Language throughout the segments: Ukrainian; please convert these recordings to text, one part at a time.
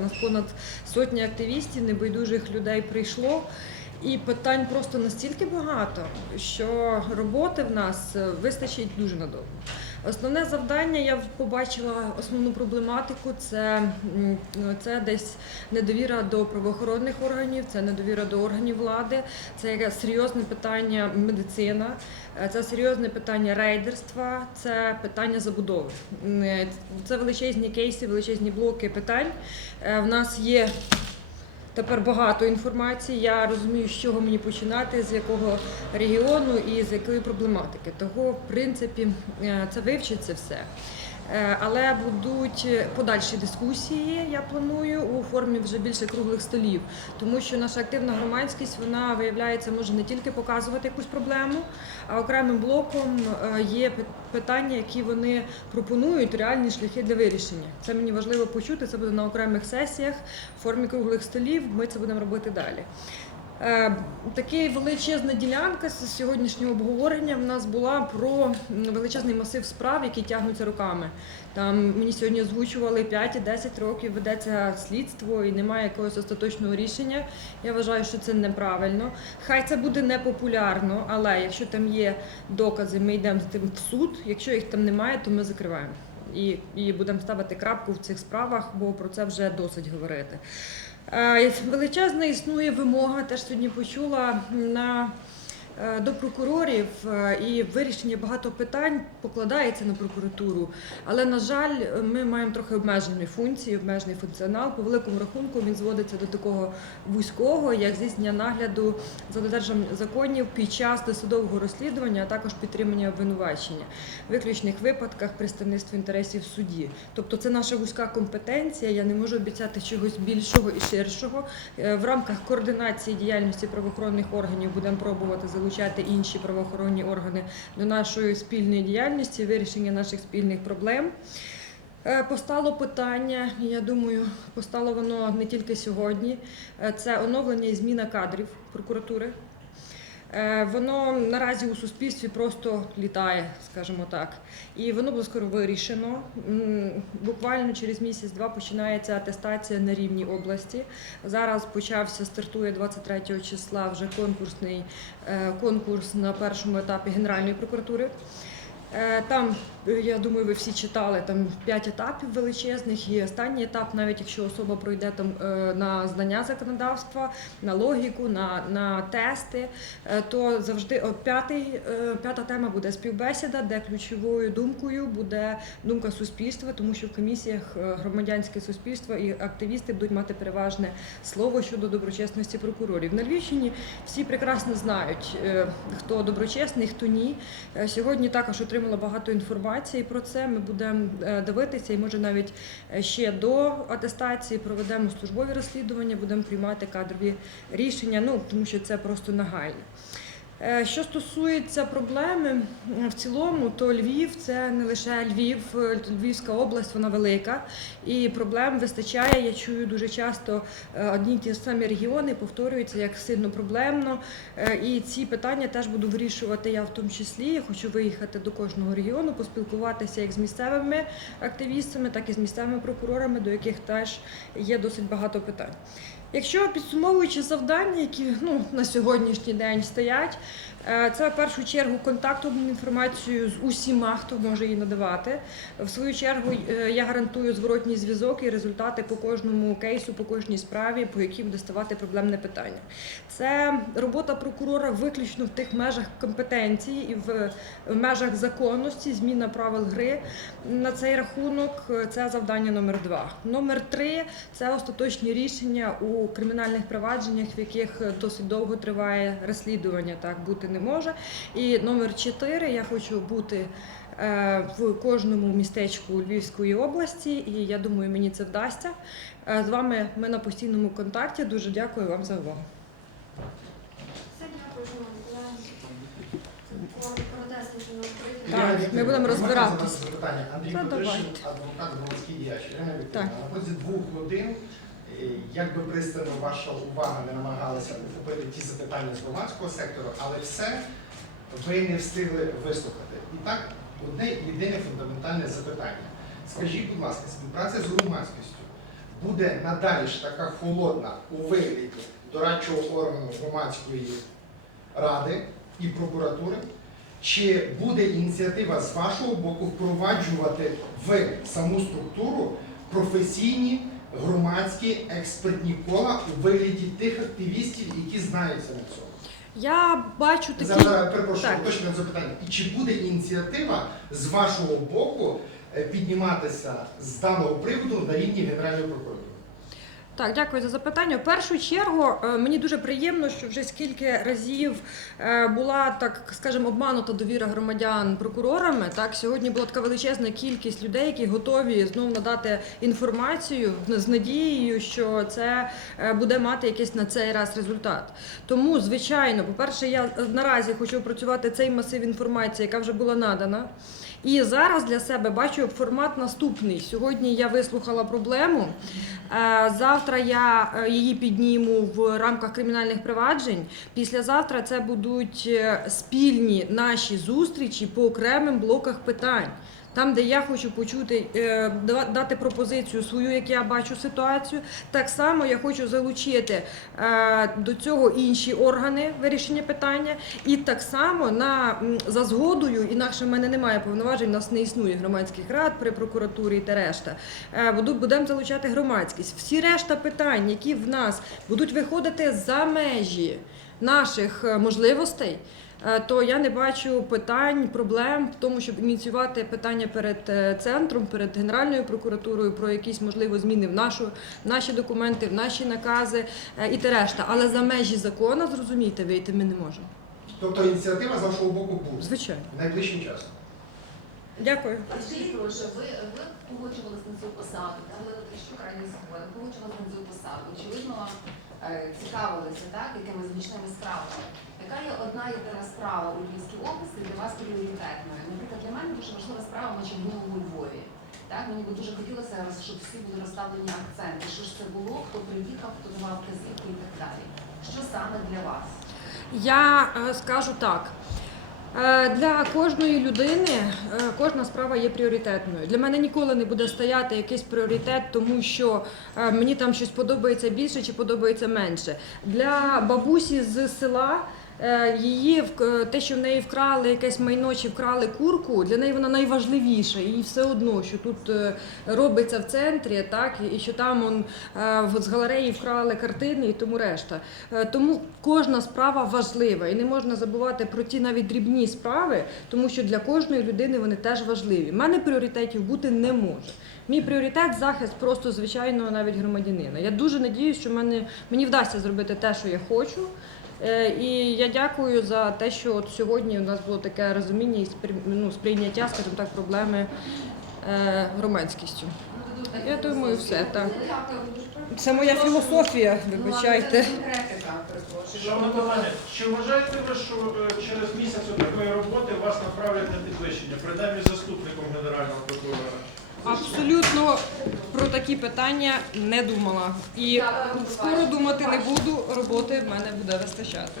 У нас понад сотні активістів, небайдужих людей прийшло. І питань просто настільки багато, що роботи в нас е, вистачить дуже надовго. Основне завдання я побачила основну проблематику. Це, це десь недовіра до правоохоронних органів, це недовіра до органів влади, це серйозне питання медицина, е, це серйозне питання рейдерства, це питання забудови. Е, Це величезні кейси, величезні блоки питань. Е, В нас є Тепер багато інформації. Я розумію, з чого мені починати, з якого регіону і з якої проблематики. Того, в принципі, е, це вивчиться все. Е, Але будуть подальші дискусії, я планую у формі вже більше круглих столів, тому що наша активна громадськість вона виявляється може не тільки показувати якусь проблему, а окремим блоком е, є питання, які вони пропонують, реальні шляхи для вирішення. Це мені важливо почути. Це буде на окремих сесіях в формі круглих столів. Ми це будемо робити далі. Е, Така величезна ділянка з сьогоднішнього обговорення в нас була про величезний масив справ, які тягнуться роками. Там мені сьогодні озвучували 5 і 10 років ведеться слідство і немає якогось остаточного рішення. Я вважаю, що це неправильно. Хай це буде непопулярно, але якщо там є докази, ми йдемо з тим в суд. Якщо їх там немає, то ми закриваємо. І, і будемо ставити крапку в цих справах, бо про це вже досить говорити. Е, Величезна існує вимога, теж сьогодні почула на до прокурорів е, і вирішення багато питань покладається на прокуратуру. Але на жаль, ми маємо трохи обмежені функції, обмежений функціонал. По великому рахунку він зводиться до такого вузького, як здійснення нагляду за додержанням законів під час досудового розслідування, а також підтримання обвинувачення в виключних випадках представництва інтересів в суді. Тобто це наша вузька компетенція. Я не можу обіцяти чогось більшого і ширшого. Е, В рамках координації діяльності правоохоронних органів будемо пробувати залучати інші правоохоронні органи до нашої спільної діяльності, вирішення наших спільних проблем. Е, Постало питання, я думаю, постало воно не тільки сьогодні. Е, Це оновлення і зміна кадрів прокуратури. Е, Воно наразі у суспільстві просто літає, скажімо так. І воно було скоро вирішено. Буквально через місяць-два починається атестація на рівні області. Зараз почався, стартує 23 числа вже конкурсний е, конкурс на першому етапі Генеральної прокуратури. Е, Там, я думаю, ви всі читали там п'ять етапів величезних. І останній етап, навіть якщо особа пройде там е, на знання законодавства, на логіку, на, на тести, е, то завжди о, п'ятий, е, п'ята тема буде співбесіда, де ключовою думкою буде думка суспільства, тому що в комісіях громадянське суспільство і активісти будуть мати переважне слово щодо доброчесності прокурорів. На Львівщині всі прекрасно знають, хто доброчесний, хто ні. Сьогодні також отримала багато інформації про це. Ми будемо е, дивитися і може навіть е, ще до атестації проведемо службові розслідування, будемо приймати кадрові рішення. Ну тому що це просто нагально. Е, Що стосується проблеми в цілому, то Львів це не лише Львів, е, Львівська область, вона велика, і проблем вистачає. Я чую дуже часто е, одні ті самі регіони повторюються як сильно проблемно. Е, І ці питання теж буду вирішувати я в тому числі. Я хочу виїхати до кожного регіону, поспілкуватися як з місцевими активістами, так і з місцевими прокурорами, до яких теж є досить багато питань. Якщо підсумовуючи завдання, які ну, на сьогоднішній день стоять, е, це в першу чергу контакт обмін інформацією з усіма, хто може її надавати. В свою чергу е, я гарантую зворотній зв'язок і результати по кожному кейсу, по кожній справі, по якій буде ставати проблемне питання. Це робота прокурора виключно в тих межах компетенції і в в межах законності, зміна правил гри на цей рахунок. е, Це завдання номер два. Номер три це остаточні рішення у кримінальних провадженнях, в яких досить довго триває розслідування. Так бути не може. І номер чотири я хочу бути. е, В кожному містечку Львівської області, і я думаю, мені це вдасться. Е, З вами ми на постійному контакті. Дуже дякую вам за увагу. Так, ми будемо запитання? Андрій Та адвокат, громадський діяч. На протязі двох годин, як би пристально ваша увага не намагалася охопити ті запитання з громадського сектору, але все ви не встигли вислухати. І так, одне єдине фундаментальне запитання. Скажіть, будь ласка, співпраця з громадськістю буде надалі ж така холодна у вигляді дорадчого органу громадської ради і прокуратури? Чи буде ініціатива з вашого боку впроваджувати в саму структуру професійні громадські експертні кола у вигляді тих активістів, які знаються на цьому? Я бачу такі. Зараз перепрошую, Так. уточнення запитання. І чи буде ініціатива з вашого боку е, підніматися з даного приводу на рівні Генеральної прокуратури? Так, дякую за запитання. В першу чергу е, мені дуже приємно, що вже скільки разів е, була так, скажімо, обманута довіра громадян прокурорами. Так сьогодні була така величезна кількість людей, які готові знову надати інформацію з надією, що це е, буде мати якийсь на цей раз результат. Тому, звичайно, по-перше, я наразі хочу опрацювати цей масив інформації, яка вже була надана. І зараз для себе бачу формат наступний. Сьогодні я вислухала проблему. Е, Завтра я е, її підніму в рамках кримінальних проваджень. Післязавтра це будуть е, спільні наші зустрічі по окремим блоках питань. Там, де я хочу почути, е, дати пропозицію свою, як я бачу ситуацію. Так само я хочу залучити е, до цього інші органи вирішення питання. І так само на за згодою, інакше в мене немає повноважень, у нас не існує громадських рад при прокуратурі та решта. Е, Будемо залучати громадськість. Всі решта питань, які в нас будуть виходити за межі наших е, можливостей. е, То я не бачу питань, проблем в тому, щоб ініціювати питання перед е, центром, перед Генеральною прокуратурою про якісь можливо зміни в нашу в наші документи, в наші накази і те решта. Але за межі закону, зрозумійте, вийти ми не можемо. Тобто ініціатива з вашого боку буде Звичайно. найближчим часом. Дякую. Скажіть, прошу, ви, ви погоджувалися на цю посаду, ви що крайні згоди, погоджувалися на цю посаду. Очевидно, цікавилися, так, якими значними справами. Яка є одна єдина справа у Львівській області для вас пріоритетною? Наприклад, для мене дуже важлива справа мочевного у Львові. Так, мені би дуже хотілося, щоб всі були розставлені акценти. Що ж це було, хто приїхав, хто давав вказівки і так далі. Що саме для вас? Я е, скажу так. Е, Для кожної людини е, кожна справа є пріоритетною. Для мене ніколи не буде стояти якийсь пріоритет, тому що е, мені там щось подобається більше чи подобається менше. Для бабусі з села. Е, Її те, що в неї вкрали якесь майно чи вкрали курку, для неї вона найважливіша. Їй все одно, що тут е, робиться в центрі, так і що там он е, з галереї вкрали картини і тому решта. Е, Тому кожна справа важлива і не можна забувати про ті навіть дрібні справи, тому що для кожної людини вони теж важливі. У мене пріоритетів бути не може. Мій пріоритет захист просто звичайного навіть громадянина. Я дуже надіюсь, що мене, мені вдасться зробити те, що я хочу. Е, І я дякую за те, що от сьогодні у нас було таке розуміння і ну, сприйняття, скажімо так, проблеми е, громадськістю. Я думаю, все так. Це моя філософія, вибачайте. Перепрошую. Чи вважаєте ви, що е, через місяць такої роботи вас направлять на підвищення, принаймні заступником генерального прокурора? Абсолютно про такі питання не думала. І скоро думати не буду, роботи в мене буде вистачати.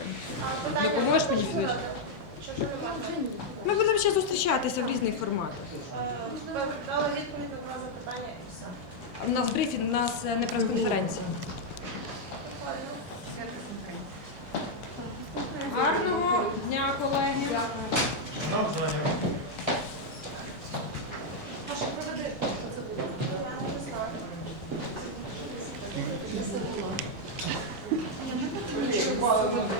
Допоможеш мені фізично? Ми будемо ще зустрічатися в різних форматах. Відповідь на запитання і все. У нас брифінг, у нас е, не прес-конференція. Гарного дня, колеги. Навзаєм. Прошу, проведи. Це було. Я не знаю. Це